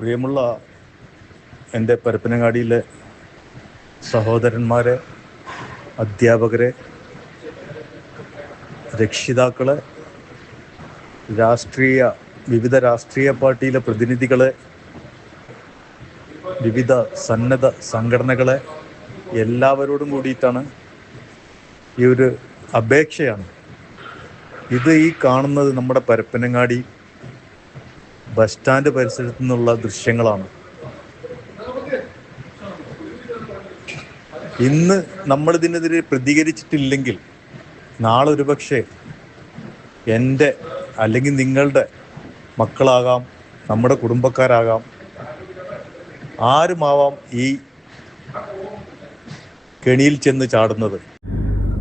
പ്രിയമുള്ള എൻ്റെ പരപ്പനങ്ങാടിയിലെ സഹോദരന്മാരെ, അധ്യാപകരെ, രക്ഷിതാക്കളെ, വിവിധ രാഷ്ട്രീയ പാർട്ടിയിലെ പ്രതിനിധികളെ, വിവിധ സന്നദ്ധ സംഘടനകളെ, എല്ലാവരോടും കൂടിയിട്ടാണ് ഈ ഒരു അപേക്ഷയാണ്. ഇത് ഈ കാണുന്നത് നമ്മുടെ പരപ്പനങ്ങാടി ബസ് സ്റ്റാൻഡ് പരിസരത്തു നിന്നുള്ള ദൃശ്യങ്ങളാണ്. ഇന്ന് നമ്മളിതിനെതിരെ പ്രതികരിച്ചിട്ടില്ലെങ്കിൽ നാളെ ഒരുപക്ഷെ എൻ്റെ അല്ലെങ്കിൽ നിങ്ങളുടെ മക്കളാകാം, നമ്മുടെ കുടുംബക്കാരാകാം, ആരുമാവാം ഈ കെണിയിൽ ചെന്ന് ചാടുന്നത്.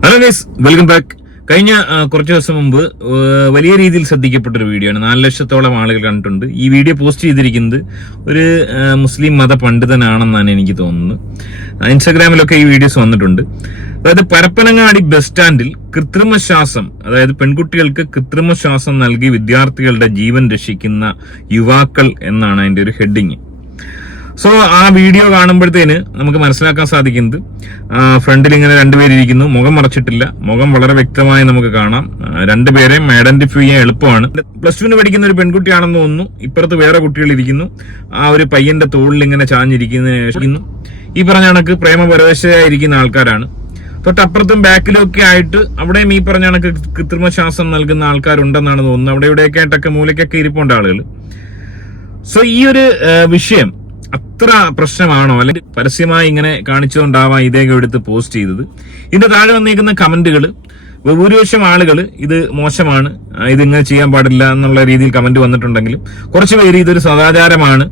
Hello guys, welcome back. കഴിഞ്ഞ കുറച്ച് ദിവസം മുമ്പ് വലിയ രീതിയിൽ ശ്രദ്ധിക്കപ്പെട്ടൊരു വീഡിയോ ആണ്. 4 ലക്ഷത്തോളം ആളുകൾ കണ്ടിട്ടുണ്ട്. ഈ വീഡിയോ പോസ്റ്റ് ചെയ്തിരിക്കുന്നത് ഒരു മുസ്ലിം മത പണ്ഡിതനാണെന്നാണ് എനിക്ക് തോന്നുന്നത്. ഇൻസ്റ്റാഗ്രാമിലൊക്കെ ഈ വീഡിയോസ് വന്നിട്ടുണ്ട്. അതായത് പരപ്പനങ്ങാടി ബസ് സ്റ്റാൻഡിൽ കൃത്രിമ ശ്വാസം, അതായത് പെൺകുട്ടികൾക്ക് കൃത്രിമ ശ്വാസം നൽകി വിദ്യാർത്ഥികളുടെ ജീവൻ രക്ഷിക്കുന്ന യുവാക്കൾ എന്നാണ് അതിന്റെ ഒരു ഹെഡിങ്. സോ ആ വീഡിയോ കാണുമ്പോഴത്തേന് നമുക്ക് മനസ്സിലാക്കാൻ സാധിക്കുന്നത്, ഫ്രണ്ടിൽ ഇങ്ങനെ രണ്ടുപേരിയ്ക്കുന്നു, മുഖം മറച്ചിട്ടില്ല, മുഖം വളരെ വ്യക്തമായി നമുക്ക് കാണാം. രണ്ടുപേരെയും ഐഡന്റിഫൈ ചെയ്യാൻ എളുപ്പമാണ്. +2 പഠിക്കുന്ന ഒരു പെൺകുട്ടിയാണെന്ന് തോന്നുന്നു. ഇപ്പുറത്ത് വേറെ കുട്ടികൾ ഇരിക്കുന്നു. ആ ഒരു പയ്യന്റെ തോളിൽ ഇങ്ങനെ ചാഞ്ഞിരിക്കുന്നു. ഈ പറഞ്ഞ കണക്ക് പ്രേമപരവശരായിരിക്കുന്ന ആൾക്കാരാണ്. തൊട്ടപ്പുറത്തും ബാക്കിലും ഒക്കെ ആയിട്ട് അവിടെയും ഈ പറഞ്ഞ കണക്ക് കൃത്രിമ ശ്വാസം നൽകുന്ന ആൾക്കാരുണ്ടെന്നാണ് തോന്നുന്നത്. അവിടെ ഇവിടെയൊക്കെ ആയിട്ടൊക്കെ മൂലയ്ക്കൊക്കെ ഇരിപ്പുണ്ട് ആളുകൾ. സോ ഈ ഒരു വിഷയം അത്ര പ്രശ്നമാണോ, അല്ലെങ്കിൽ പരസ്യമായി ഇങ്ങനെ കാണിച്ചുകൊണ്ടാവാം ഇദ്ദേഹം എടുത്ത് പോസ്റ്റ് ചെയ്തത്? ഇതിന്റെ താഴെ വന്നിരിക്കുന്ന കമന്റുകൾ, ഭൂരിപക്ഷം ആളുകൾ ഇത് മോശമാണ്, ഇതിങ്ങനെ ചെയ്യാൻ പാടില്ല എന്നുള്ള രീതിയിൽ കമന്റ് വന്നിട്ടുണ്ടെങ്കിലും കുറച്ച് പേര് ഇതൊരു സദാചാരമാണ്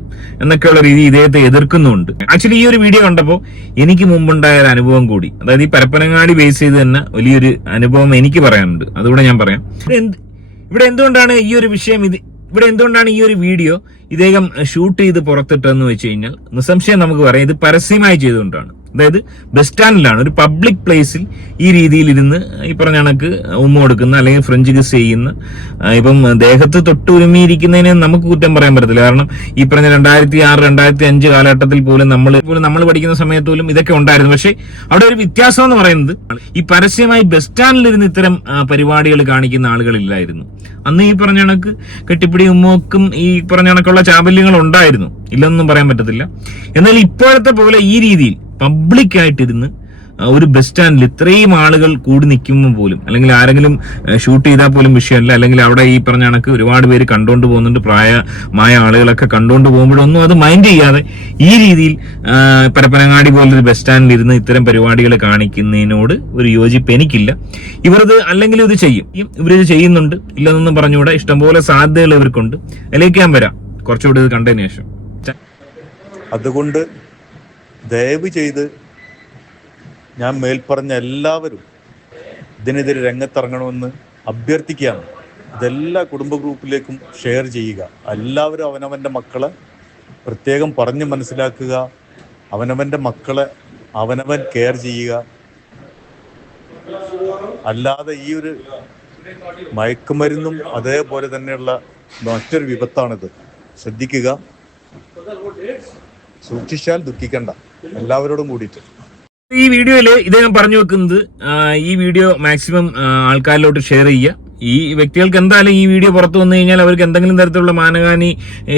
എന്നൊക്കെയുള്ള രീതി ഇദ്ദേഹത്തെ എതിർക്കുന്നുണ്ട്. ആക്ച്വലി ഈ ഒരു വീഡിയോ കണ്ടപ്പോൾ എനിക്ക് മുമ്പുണ്ടായ ഒരു അനുഭവം കൂടി, അതായത് ഈ പരപ്പനങ്ങാടി ബേസ് ചെയ്ത് തന്നെ വലിയൊരു അനുഭവം എനിക്ക് പറയാനുണ്ട്. അതുകൂടെ ഞാൻ പറയാം. ഇവിടെ എന്തുകൊണ്ടാണ് ഈ ഒരു വീഡിയോ ഇദ്ദേഹം ഷൂട്ട് ചെയ്ത് പുറത്തിട്ടെന്ന് വെച്ച് കഴിഞ്ഞാൽ നിസ്സംശയം നമുക്ക് പറയാം ഇത് പരസ്യമായി ചെയ്തുകൊണ്ടാണ്. അതായത് ബസ് സ്റ്റാൻഡിലാണ്, ഒരു പബ്ലിക് പ്ലേസിൽ ഈ രീതിയിൽ ഇരുന്ന് ഈ പറഞ്ഞ കണക്ക് ഉമ്മ കൊടുക്കുന്ന അല്ലെങ്കിൽ ഫ്രഞ്ച് കിസ് ചെയ്യുന്ന, ഇപ്പം ദേഹത്ത് തൊട്ട് ഉരുമിയിരിക്കുന്നതിന് നമുക്ക് കുറ്റം പറയാൻ പറ്റത്തില്ല. കാരണം ഈ പറഞ്ഞ 2006, 2005 കാലഘട്ടത്തിൽ പോലും നമ്മൾ പഠിക്കുന്ന സമയത്ത് പോലും ഇതൊക്കെ ഉണ്ടായിരുന്നു. പക്ഷെ അവിടെ ഒരു വ്യത്യാസം എന്ന് പറയുന്നത്, ഈ പരസ്യമായി ബസ് സ്റ്റാൻഡിലിരുന്ന് ഇത്തരം പരിപാടികൾ കാണിക്കുന്ന ആളുകളില്ലായിരുന്നു. അന്ന് ഈ പറഞ്ഞ കണക്ക് കെട്ടിപ്പിടി ഉമ്മക്കും ഈ പറഞ്ഞ കണക്കുള്ള ചാബല്യങ്ങൾ ഉണ്ടായിരുന്നു, ഇല്ലെന്നൊന്നും പറയാൻ പറ്റത്തില്ല. എന്നാൽ ഇപ്പോഴത്തെ പോലെ ഈ രീതിയിൽ പബ്ലിക് ആയിട്ടിരുന്ന് ഒരു ബസ് സ്റ്റാൻഡിൽ ഇത്രയും ആളുകൾ കൂടി നിൽക്കുമ്പോൾ പോലും, അല്ലെങ്കിൽ ആരെങ്കിലും ഷൂട്ട് ചെയ്താൽ പോലും വിഷയമല്ല, അല്ലെങ്കിൽ അവിടെ ഈ പറഞ്ഞ കണക്ക് ഒരുപാട് പേര് കണ്ടുകൊണ്ട് പോകുന്നുണ്ട്, പ്രായമായ ആളുകളൊക്കെ കണ്ടുകൊണ്ട് പോകുമ്പോഴൊന്നും അത് മൈൻഡ് ചെയ്യാതെ ഈ രീതിയിൽ പരപ്പനങ്ങാടി പോലൊരു ബസ് സ്റ്റാൻഡിൽ ഇരുന്ന് ഇത്തരം പരിപാടികൾ കാണിക്കുന്നതിനോട് ഒരു യോജിപ്പ് എനിക്കില്ല. ഇവരത് അല്ലെങ്കിൽ ഇത് ചെയ്യും, ഇവരിത് ചെയ്യുന്നുണ്ട്, ഇല്ലെന്നൊന്നും പറഞ്ഞുകൂടെ. ഇഷ്ടംപോലെ സാധ്യതകൾ ഇവർക്കുണ്ട്. അതിലേക്ക് ഞാൻ വരാം കുറച്ചുകൂടി ഇത് കണ്ടതിന് ശേഷം. അതുകൊണ്ട് ദയവ് ചെയ്ത് ഞാൻ മേൽപ്പറഞ്ഞ എല്ലാവരും ഇതിനെതിരെ രംഗത്തിറങ്ങണമെന്ന് അഭ്യർത്ഥിക്കുകയാണ്. ഇതെല്ലാ കുടുംബ ഗ്രൂപ്പിലേക്കും ഷെയർ ചെയ്യുക. എല്ലാവരും അവനവൻ്റെ മക്കളെ പ്രത്യേകം പറഞ്ഞ് മനസ്സിലാക്കുക. അവനവൻ്റെ മക്കളെ അവനവൻ കെയർ ചെയ്യുക. അല്ലാതെ ഈ ഒരു മയക്കുമരുന്നും അതേപോലെ തന്നെയുള്ള മറ്റൊരു വിപത്താണിത്. ശ്രദ്ധിക്കുക, സൂക്ഷിച്ചാൽ ദുഃഖിക്കണ്ട. എല്ലാവരോടും കൂടിയിട്ട് ഈ വീഡിയോയില് ഇദ്ദേഹം പറഞ്ഞു വെക്കുന്നത്, ഈ വീഡിയോ മാക്സിമം ആൾക്കാരിലോട്ട് ഷെയർ ചെയ്യുക. ഈ വ്യക്തികൾക്ക് എന്തായാലും ഈ വീഡിയോ പുറത്തു വന്നു കഴിഞ്ഞാൽ അവർക്ക് എന്തെങ്കിലും തരത്തിലുള്ള മാനഹാനി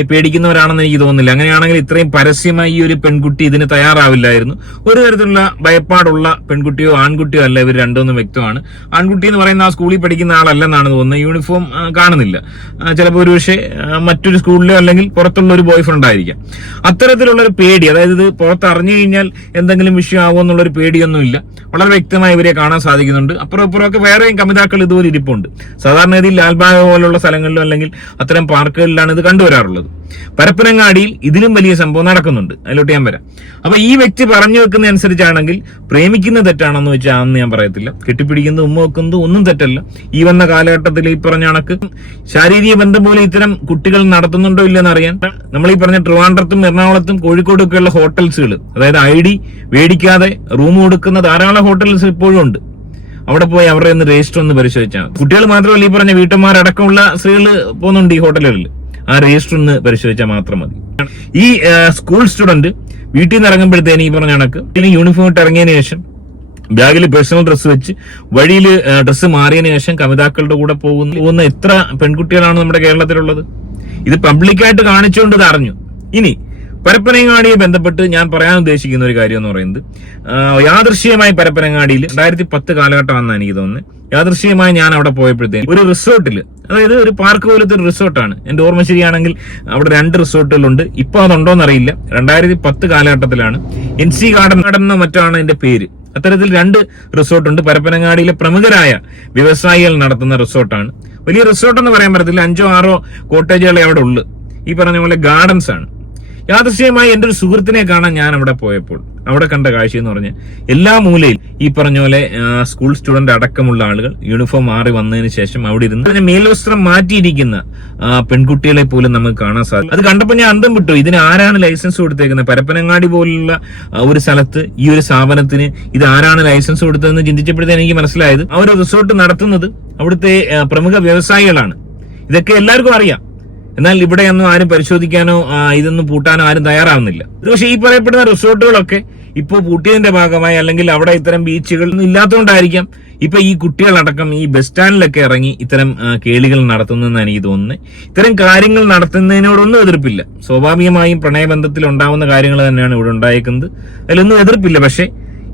പേടിക്കുന്നവരാണെന്ന് എനിക്ക് തോന്നുന്നില്ല. അങ്ങനെയാണെങ്കിൽ ഇത്രയും പരസ്യമായി ഈ ഒരു പെൺകുട്ടി ഇതിന് തയ്യാറാവില്ലായിരുന്നു. ഒരു തരത്തിലുള്ള ഭയപ്പാടുള്ള പെൺകുട്ടിയോ ആൺകുട്ടിയോ അല്ല ഇവർ രണ്ടൊന്നും വ്യക്തമാണ്. ആൺകുട്ടി എന്ന് പറയുന്ന ആ സ്കൂളിൽ പഠിക്കുന്ന ആളല്ലെന്നാണ് തോന്നുന്നത്. യൂണിഫോം കാണുന്നില്ല. ചിലപ്പോൾ ഒരുപക്ഷെ മറ്റൊരു സ്കൂളിലോ അല്ലെങ്കിൽ പുറത്തുള്ള ഒരു ബോയ് ഫ്രണ്ട് ആയിരിക്കാം. അത്തരത്തിലുള്ള ഒരു പേടി, അതായത് ഇത് പുറത്തറിഞ്ഞു കഴിഞ്ഞാൽ എന്തെങ്കിലും വിഷയമാകുമോ എന്നുള്ളൊരു പേടിയൊന്നുമില്ല. വളരെ വ്യക്തമായി ഇവരെ കാണാൻ സാധിക്കുന്നുണ്ട്. അപ്പുറം ഇപ്പുറമൊക്കെ വേറെയും കമിതാക്കൾ ഇതുപോലെ ഇരിപ്പുണ്ട്. സാധാരണഗതിയിൽ ലാൽബാഗ് പോലുള്ള സ്ഥലങ്ങളിലോ അല്ലെങ്കിൽ അത്തരം പാർക്കുകളിലാണ് ഇത് കണ്ടുവരാറുള്ളത്. പരപ്പനങ്ങാടിയിൽ ഇതിലും വലിയ സംഭവം നടക്കുന്നുണ്ട്. അതിലോട്ട് ഞാൻ വരാം. അപ്പൊ ഈ വ്യക്തി പറഞ്ഞു വെക്കുന്ന അനുസരിച്ചാണെങ്കിൽ പ്രേമിക്കുന്നത് തെറ്റാണെന്ന് വെച്ചാൽ അന്ന് ഞാൻ പറയത്തില്ല. കെട്ടിപ്പിടിക്കുന്നത് ഉമ്മ വെക്കുന്നത് ഒന്നും തെറ്റല്ല. ഈ വന്ന കാലഘട്ടത്തിൽ ഈ പറഞ്ഞ കണക്ക് ശാരീരിക ബന്ധം പോലെ ഇത്തരം കുട്ടികൾ നടത്തുന്നുണ്ടോ ഇല്ലെന്ന് അറിയാൻ നമ്മൾ ഈ പറഞ്ഞ ട്രിവാൻഡ്രത്തും എറണാകുളത്തും കോഴിക്കോടും ഒക്കെയുള്ള ഹോട്ടൽസുകൾ, അതായത് ID മേടിക്കാതെ റൂം കൊടുക്കുന്ന ധാരാളം ഹോട്ടൽസ് ഇപ്പോഴും ഉണ്ട്. അവിടെ പോയി അവരുടെ ഒന്ന് രജിസ്റ്റർ ഒന്ന് പരിശോധിച്ചാൽ. കുട്ടികൾ മാത്രമല്ല, ഈ പറഞ്ഞ വീട്ടമ്മമാരടക്കമുള്ള സ്ത്രീകൾ പോകുന്നുണ്ട് ഈ ഹോട്ടലുകളിൽ. ആ രജിസ്റ്റർ ഒന്ന് പരിശോധിച്ചാൽ മാത്രം മതി. ഈ സ്കൂൾ സ്റ്റുഡന്റ് വീട്ടിൽ നിന്ന് ഇറങ്ങുമ്പോഴത്തേന് ഈ പറഞ്ഞ കണക്ക് യൂണിഫോം ഇട്ട് ഇറങ്ങിയതിനു ശേഷം ബാഗിൽ പേഴ്സണൽ ഡ്രസ്സ് വെച്ച് വഴിയിൽ ഡ്രസ്സ് മാറിയതിനു ശേഷം കമിതാക്കളുടെ കൂടെ പോകുന്ന എത്ര പെൺകുട്ടികളാണ് നമ്മുടെ കേരളത്തിലുള്ളത്? ഇത് പബ്ലിക്കായിട്ട് കാണിച്ചുകൊണ്ട് ഇത് അറിഞ്ഞു. ഇനി പരപ്പനങ്ങാടിയെ ബന്ധപ്പെട്ട് ഞാൻ പറയാൻ ഉദ്ദേശിക്കുന്ന ഒരു കാര്യം എന്ന് പറയുന്നത്, യാദൃശ്ചികമായി പരപ്പനങ്ങാടിയിൽ 2010 കാലഘട്ടമാണെന്ന് എനിക്ക് തോന്നുന്നത്, യാദൃശ്ചികമായി ഞാൻ അവിടെ പോയപ്പോഴത്തേക്ക് ഒരു റിസോർട്ടിൽ, അതായത് ഒരു പാർക്ക് പോലത്തെ ഒരു റിസോർട്ടാണ്, എന്റെ ഓർമ്മ ശരിയാണെങ്കിൽ അവിടെ 2 റിസോർട്ടുകളുണ്ട്. ഇപ്പൊ അതുണ്ടോന്നറിയില്ല. 2010 കാലഘട്ടത്തിലാണ്. NC ഗാർഡൻ എന്നോ മറ്റാണ് എന്റെ പേര്. അത്തരത്തിൽ 2 റിസോർട്ടുണ്ട്. പരപ്പനങ്ങാടിയിലെ പ്രമുഖരായ വ്യവസായികൾ നടത്തുന്ന റിസോർട്ടാണ്. വലിയ റിസോർട്ട് എന്ന് പറയാൻ പറ്റത്തില്ല, 5-6 കോട്ടേജുകളെ അവിടെ ഉള്ളു. ഈ പറഞ്ഞ പോലെ ഗാർഡൻസ് ആണ്. യാദൃശ്ചികമായി എന്റെ ഒരു സുഹൃത്തിനെ കാണാൻ ഞാൻ അവിടെ പോയപ്പോൾ അവിടെ കണ്ട കാഴ്ച എന്ന് പറഞ്ഞാൽ എല്ലാ മൂലയിൽ ഈ പറഞ്ഞ പോലെ സ്കൂൾ സ്റ്റുഡന്റ് അടക്കമുള്ള ആളുകൾ യൂണിഫോം മാറി വന്നതിന് ശേഷം അവിടെ ഇരുന്ന് അതിന് മേൽവസ്ത്രം മാറ്റിയിരിക്കുന്ന പെൺകുട്ടികളെ പോലും നമുക്ക് കാണാൻ സാധിക്കും. അത് കണ്ടപ്പോൾ ഞാൻ അന്തം വിട്ടു. ഇതിന് ആരാണ് ലൈസൻസ് കൊടുത്തേക്കുന്നത്? പരപ്പനങ്ങാടി പോലുള്ള ഒരു സ്ഥലത്ത് ഈ ഒരു സ്ഥാപനത്തിന് ഇത് ആരാണ് ലൈസൻസ് കൊടുത്തതെന്ന് ചിന്തിച്ചപ്പോഴത്തേന് എനിക്ക് മനസ്സിലായത് ആ ഒരു റിസോർട്ട് നടത്തുന്നത് അവിടുത്തെ പ്രമുഖ വ്യവസായികളാണ്. ഇതൊക്കെ എല്ലാവർക്കും അറിയാം. എന്നാൽ ഇവിടെയൊന്നും ആരും പരിശോധിക്കാനോ ഇതൊന്നും പൂട്ടാനോ ആരും തയ്യാറാവുന്നില്ല. പക്ഷെ ഈ പറയപ്പെടുന്ന റിസോർട്ടുകളൊക്കെ ഇപ്പോൾ പൂട്ടിയതിന്റെ ഭാഗമായി, അല്ലെങ്കിൽ അവിടെ ഇത്തരം ബീച്ചുകൾ ഇല്ലാത്തതുകൊണ്ടായിരിക്കാം ഇപ്പൊ ഈ കുട്ടികളടക്കം ഈ ബസ് സ്റ്റാൻഡിലൊക്കെ ഇറങ്ങി ഇത്തരം കേളികൾ നടത്തുന്നതെന്ന് എനിക്ക് തോന്നുന്നത്. ഇത്തരം കാര്യങ്ങൾ നടത്തുന്നതിനോടൊന്നും എതിർപ്പില്ല. സ്വാഭാവികമായും പ്രണയബന്ധത്തിൽ ഉണ്ടാവുന്ന കാര്യങ്ങൾ തന്നെയാണ് ഇവിടെ ഉണ്ടായേക്കുന്നത്. അതിലൊന്നും എതിർപ്പില്ല. പക്ഷെ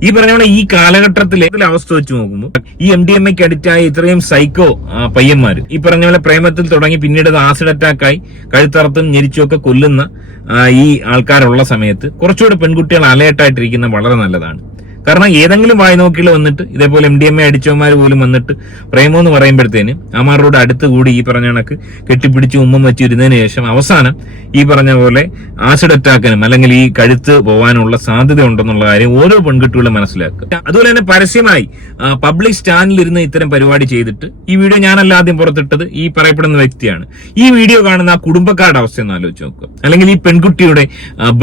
ഈ പറഞ്ഞ പോലെ ഈ കാലഘട്ടത്തിലെ അവസ്ഥ വെച്ച് നോക്കുമ്പോൾ ഈ MDMAക്ക് അഡിക്റ്റായ ഇത്രയും സൈക്കോ പയ്യന്മാര് ഈ പറഞ്ഞ പോലെ പ്രേമത്തിൽ തുടങ്ങി പിന്നീട് ആസിഡ് അറ്റാക്കായി കഴുത്തറുത്തും ഞെരിച്ചുമൊക്കെ കൊല്ലുന്ന ഈ ആൾക്കാരുള്ള സമയത്ത് കുറച്ചുകൂടെ പെൺകുട്ടികൾ അലേർട്ടായിട്ടിരിക്കുന്നത് വളരെ നല്ലതാണ്. കാരണം ഏതെങ്കിലും വായ്നോക്കികൾ വന്നിട്ട് ഇതേപോലെ MDMA അടിച്ചവന്മാർ പോലും വന്നിട്ട് പ്രേമം എന്ന് പറയുമ്പോഴത്തേന് അമാരോട് അടുത്ത് കൂടി ഈ പറഞ്ഞ കണക്ക് കെട്ടിപ്പിടിച്ച് ഉമ്മം വെച്ചിരുന്നതിന് ശേഷം അവസാനം ഈ പറഞ്ഞ പോലെ ആസിഡ് അറ്റാക്കിനും അല്ലെങ്കിൽ ഈ കഴുത്ത് പോകാനുള്ള സാധ്യത ഉണ്ടെന്നുള്ള കാര്യം ഓരോ പെൺകുട്ടികളും മനസ്സിലാക്കുക. അതുപോലെ തന്നെ പരസ്യമായി പബ്ലിക് സ്റ്റാൻഡിലിരുന്ന് ഇത്തരം പരിപാടി ചെയ്തിട്ട് ഈ വീഡിയോ ഞാനല്ല ആദ്യം പുറത്തിട്ടത്, ഈ പറയപ്പെടുന്ന വ്യക്തിയാണ്. ഈ വീഡിയോ കാണുന്ന ആ കുടുംബക്കാരുടെ അവസ്ഥ ഒന്ന് ആലോചിച്ച് നോക്കുക. അല്ലെങ്കിൽ ഈ പെൺകുട്ടിയുടെ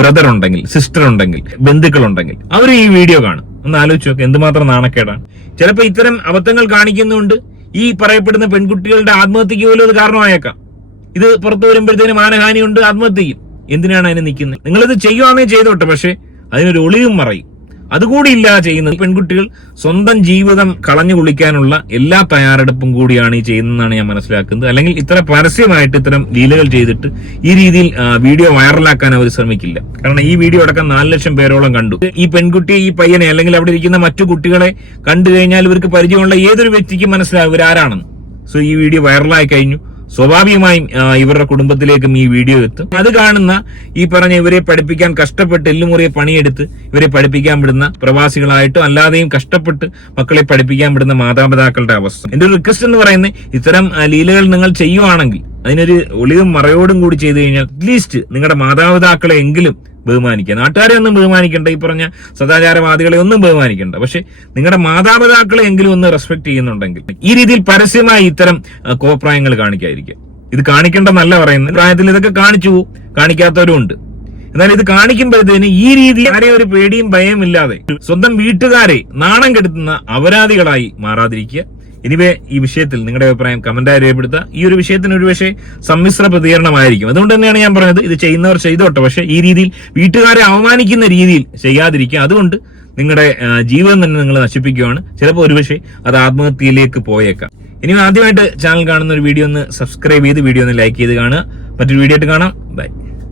ബ്രദർ ഉണ്ടെങ്കിൽ, സിസ്റ്റർ ഉണ്ടെങ്കിൽ, ബന്ധുക്കളുണ്ടെങ്കിൽ അവർ ഈ വീഡിയോ കാണും. ഒന്ന് ആലോചിച്ച് നോക്കുക, എന്തുമാത്രം നാണക്കേടാണ്. ചിലപ്പോൾ ഇത്തരം അബദ്ധങ്ങൾ കാണിക്കുന്നതുകൊണ്ട് ഈ പറയപ്പെടുന്ന പെൺകുട്ടികളുടെ ആത്മഹത്യക്ക് പോലും അത് കാരണമായേക്കാം. ഇത് പുറത്തു വരുമ്പോഴത്തേന് മാനഹാനിയുണ്ട്, ആത്മഹത്യയും. എന്തിനാണ് അതിന് നിൽക്കുന്നത്? നിങ്ങളിത് ചെയ്യുവാണെങ്കിൽ ചെയ്തോട്ടെ, പക്ഷെ അതിനൊരു ഒളിവും മറയും അതുകൂടി ഇല്ല ചെയ്യുന്നത്. പെൺകുട്ടികൾ സ്വന്തം ജീവിതം കളഞ്ഞു കുളിക്കാനുള്ള എല്ലാ തയ്യാറെടുപ്പും കൂടിയാണ് ഈ ചെയ്യുന്നതെന്നാണ് ഞാൻ മനസ്സിലാക്കുന്നത്. അല്ലെങ്കിൽ ഇത്ര പരസ്യമായിട്ട് ഇത്തരം ലീലകൾ ചെയ്തിട്ട് ഈ രീതിയിൽ വീഡിയോ വൈറലാക്കാൻ അവർ ശ്രമിക്കില്ല. കാരണം ഈ വീഡിയോ അടക്കം 4 ലക്ഷം പേരോളം കണ്ടു. ഈ പെൺകുട്ടിയെ, ഈ പയ്യനെ, അല്ലെങ്കിൽ അവിടെ ഇരിക്കുന്ന മറ്റു കുട്ടികളെ കണ്ടു കഴിഞ്ഞാൽ ഇവർക്ക് പരിചയമുള്ള ഏതൊരു വ്യക്തിക്കും മനസ്സിലാവും ഇവരാരാണെന്ന്. സോ ഈ വീഡിയോ വൈറലായി കഴിഞ്ഞു. സ്വാഭാവികമായും ഇവരുടെ കുടുംബത്തിലേക്കും ഈ വീഡിയോ എത്തും. അത് കാണുന്ന ഈ പറഞ്ഞ ഇവരെ പഠിപ്പിക്കാൻ കഷ്ടപ്പെട്ട് എല്ലുമുറിയെ പണിയെടുത്ത് ഇവരെ പഠിപ്പിക്കാൻ വിടുന്ന പ്രവാസികളായിട്ടോ അല്ലാതെയും കഷ്ടപ്പെട്ട് മക്കളെ പഠിപ്പിക്കാൻ വിടുന്ന മാതാപിതാക്കളുടെ അവസ്ഥ. എന്റെ ഒരു റിക്വസ്റ്റ് എന്ന് പറയുന്നത്, ഇത്തരം ലീലകൾ നിങ്ങൾ ചെയ്യുവാണെങ്കിൽ അതിനൊരു ഒളിവും മറയോടും കൂടി ചെയ്തു കഴിഞ്ഞാൽ അറ്റ്ലീസ്റ്റ് നിങ്ങളുടെ മാതാപിതാക്കളെ എങ്കിലും ബഹുമാനിക്കുക. നാട്ടുകാരെ ഒന്നും ബഹുമാനിക്കണ്ട, ഈ പറഞ്ഞ സദാചാരവാദികളെ ഒന്നും ബഹുമാനിക്കണ്ട. പക്ഷെ നിങ്ങളുടെ മാതാപിതാക്കളെ എങ്കിലും ഒന്ന് റെസ്പെക്ട് ചെയ്യുന്നുണ്ടെങ്കിൽ ഈ രീതിയിൽ പരസ്യമായി ഇത്തരം കോപ്രായങ്ങൾ കാണിക്കാതിരിക്കുക. ഇത് കാണിക്കേണ്ടെന്നല്ല പറയുന്നത്. പ്രായത്തിൽ ഇതൊക്കെ കാണിച്ചു പോകും, കാണിക്കാത്തവരും ഉണ്ട്. എന്നാൽ ഇത് കാണിക്കുമ്പോഴത്തേന് ഈ രീതി ആരെയും ഒരു പേടിയും ഭയവും ഇല്ലാതെ സ്വന്തം വീട്ടുകാരെ നാണം കെടുത്തുന്ന അപരാധികളായി മാറാതിരിക്കുക. എനിവേ, ഈ വിഷയത്തിൽ നിങ്ങളുടെ അഭിപ്രായം കമന്റായി രേഖപ്പെടുത്തുക. ഈ ഒരു വിഷയത്തിന് ഒരു പക്ഷേ സമ്മിശ്ര പ്രതികരണമായിരിക്കും. അതുകൊണ്ട് തന്നെയാണ് ഞാൻ പറഞ്ഞത്, ഇത് ചെയ്യുന്നവർ ചെയ്തോട്ടെ, പക്ഷെ ഈ രീതിയിൽ വീട്ടുകാരെ അവമാനിക്കുന്ന രീതിയിൽ ചെയ്യാതിരിക്കുക. അതുകൊണ്ട് നിങ്ങളുടെ ജീവിതം തന്നെ നിങ്ങൾ നശിപ്പിക്കുകയാണ്. ചിലപ്പോൾ ഒരുപക്ഷെ അത് ആത്മഹത്യയിലേക്ക് പോയേക്കാം. ഇനി ആദ്യമായിട്ട് ചാനൽ കാണുന്ന ഒരു വീഡിയോ ഒന്ന് സബ്സ്ക്രൈബ് ചെയ്ത് വീഡിയോ ഒന്ന് ലൈക്ക് ചെയ്ത് കാണുക. മറ്റൊരു വീഡിയോ ആയിട്ട് കാണാം. ബൈ.